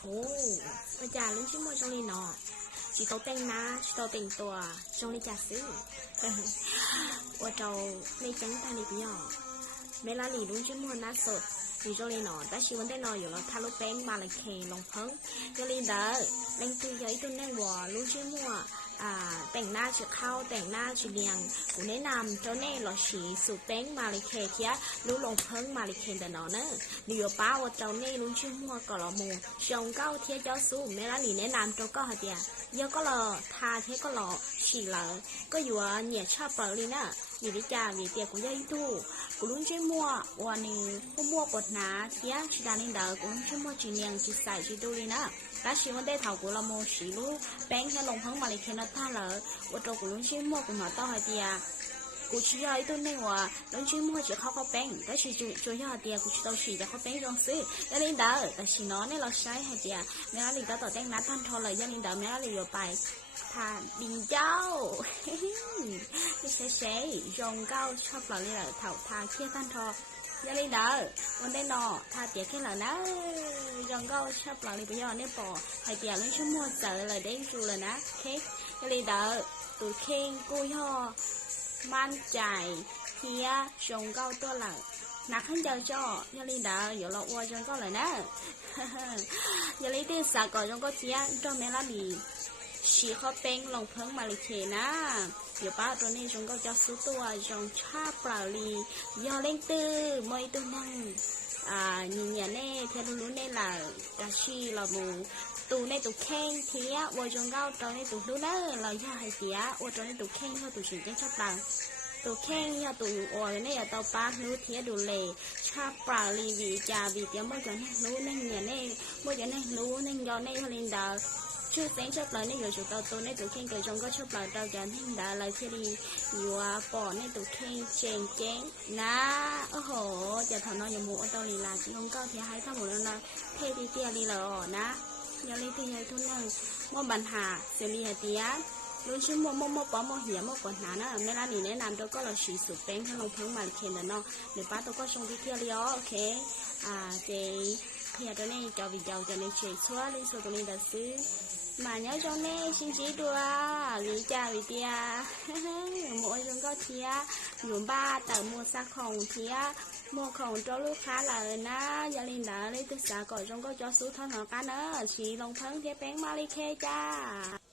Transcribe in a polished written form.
โอ้ประจานลุ้นชิ้นโมจงลีนอchỉ tàu tên na chỉ tàu tên tua trong ly trà sứ ở trâu mê trắng ta đi nhỏ mẹ lá lì đúng chứ mua ná sột vì trong ly nọ ta chỉ vấn đề nọอยู่แล้วทารุเป็นมาเลยเคลงเพิ่งยังลีเด้อเล่นตุยยัยตุนแน่หัวรู้ชื่อมัวแต่งหน้าชื่อเข้าแต่งหน้าชื่อเลียงกูแนะนำเจ้าแน่หล่อฉีสูตรแป้งมาเลยเคเคียรู้ลงเพิ่งมาเลยเคแต่นอเนอะเดี๋ยวป้าว่าเจ้าแน่รู้ชื่อมัวก็หล่อมูชงเก้าเทียเจ้าสู้แม่ละหลีแนะนำเจ้าก็หัดเดียเยอะก็หล่อทาเทียก็หล่อฉีหล่อก็อยู่เนี่ยชอบเปล่าเลยนะอยู่ที่จ่าอยู่เตียกูยัยตู้กูรู้ชื่อมัววันนี้กูมัวกดหนาเทียชิดานินเดอกูรู้ชื่อมัวจีเนียงจีใส่จีดูเลยนะแต่ชีวันได้เท่ากูละโมฉีรู้แป้งแค่ลงเพิ่งมาเลยเคนัทท่าเลยว่าตัวกูรู้ชื่อมัวกูหน่อต่อหัดเดียกูชี้ย่อยตัวนี่ว่ารู้ชื่อมัวจะเข้าแป้งแต่ชีจุยอดเดียกูชี้ตัวฉีจะเข้าแป้งรองซื้อยันลินเดอแต่ชีน้อเนี่ยเราใช้หัดเดียแม่ลินเดอต่อแป้งนัดท่านทอเลยยันลินเดอแม่ลินอยู่ไปทานบินเจ้าไม่ใช่ใช่ยงเก้าชอบเราเลยแหละเท่าทาเคี่ยท่านทอยาลีเดอวันได้นอทาเตียแค่เหล่านะยังก็ชอบเราเลยไปย้อนเนี่ยปอให้เตียไม่ชั่วโมงเจอเลยได้ดูเลยนะเค้กยาลีเดอตัวเค้งกูย่อมั่นใจเฮียชงเก้าตัวหลังนักขันเจ้าจ่อยาลีเดออยู่เราอวดจนก็เลยนะยาลีที่สากจงก็เทียจงเมล่าดีชีเขาเป็นลงเพิ่งมาเลยเคนะเดี๋ยวป้าตัวนี้จงก็จะซื้อตัวจงชาเปล่าลียอเล่งตื้อมวยตัวนั่งnhìn nhà nè theo luôn nè là cà chi là mù tụ nè tụ khen thì á vô trong gao trâu nè tụ luôn đó là do hay gì á vô trong nè tụ khen thôi tụ chuyển cái chấp bằng tụ khen do tụ ồ nè ở tàu pa nú thì đủ lệ cha bà li vì cha vì tiếng mới cho nè lú nè nhà nè mới cho nè lú nè do nè lên đào chưa sáng chấp lại nên rồi chúng ta tôi nên tụi khen cởi trong có chấp lại tao cho nên đã lại thế đi nhiều bỏ nên tụi khen chèn chén ná hồ giờ thằng nó nhiều mũ tao lì là chỉ không có thì hai thằng một nó thế đi tia đi là ná giờ đi tia thôi nè mua bàn hà xử lý hạt tía luôn chứ mua bỏ mua hiểm mua quần hà nó mấy lần này làm tôi có là sử dụng bén hay lông phấn mà khen là nó để bắt tôi có trong đi tia đi ok chị thì ở đây cho vì giàu cho nên chuyển xóa lên số tụi mình đã xứ mà nhớ cho nè xin chỉ đùa lý cha vì tia mỗi chúng có thía nhuộm ba tờ mua xa khổng thía mua khổng cho lúc khá là na gia đình đã lấy từ xã cõi trong có cho số thân họ cá nữa chỉ lòng thân thía bén ma li khe cha